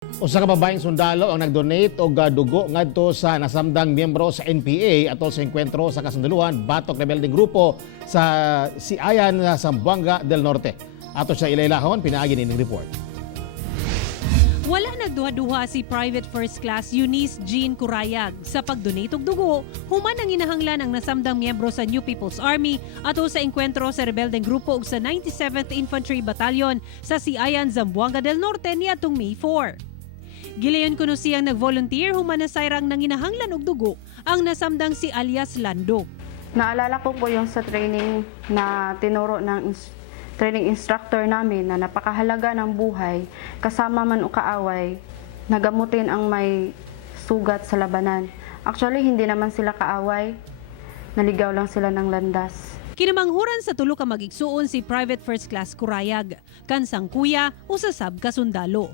Usa ka babaeng sundalo ang nag-donate og dugo ngadto sa nasamdang miyembro sa NPA atol sa engkwentro sa kasundaluhan batok rebeldeng grupo sa Siayan sa Zamboanga del Norte. Ato sa ilaylahon pinaagi ning report. Wala nagduha-duha si Private First Class Eunice Jean Curayag sa pag-donate og dugo human ang inahanglan ang nasamdang miyembro sa New People's Army atol sa engkwentro sa rebeldeng grupo ug sa 97th Infantry Battalion sa Siayan, Zamboanga del Norte niadtong May 4. Gilayon kuno siyang nag-volunteer human na sayrang nanginahanglan og dugo ang nasamdang si alias Lando. Naalala ko po yung sa training na tinuro ng training instructor namin na napakahalaga ng buhay, kasama man o kaaway, nagamutin ang may sugat sa labanan. Actually, hindi naman sila kaaway, naligaw lang sila ng landas. Kinamanghuran sa tulo ka mag-igsuon si Private First Class Curayag, kansang kuya o sasab kasundalo.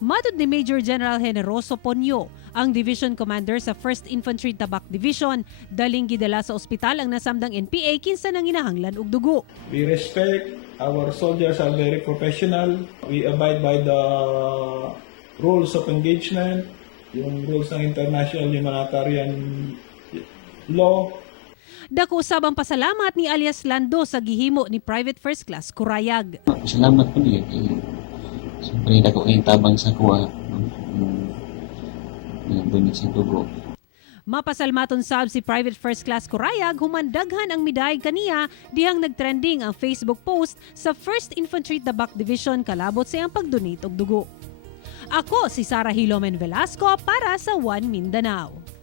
Matod ni Major General Generoso Ponyo, ang Division Commander sa 1st Infantry Tabak Division, daling gidala sa ospital ang nasamdang NPA kinsa nang inahanglan og dugo. We respect, our soldiers are very professional. We abide by the rules of engagement, yung rules ng international humanitarian law. Dako usab ang pasalamat ni alias Lando sa gihimo ni Private First Class Curayag. Salamat po niya. Siyempre, dako kayong tabang sa kuha. Bunit sa dugo. Mapasalmaton sab si Private First Class Curayag human daghan ang miday kaniya dihang nagtrending ang Facebook post sa 1st Infantry Tabak Division kalabot sa iyang pag-donate og dugo. Ako si Sarah Hilomen Velasco para sa One Mindanao.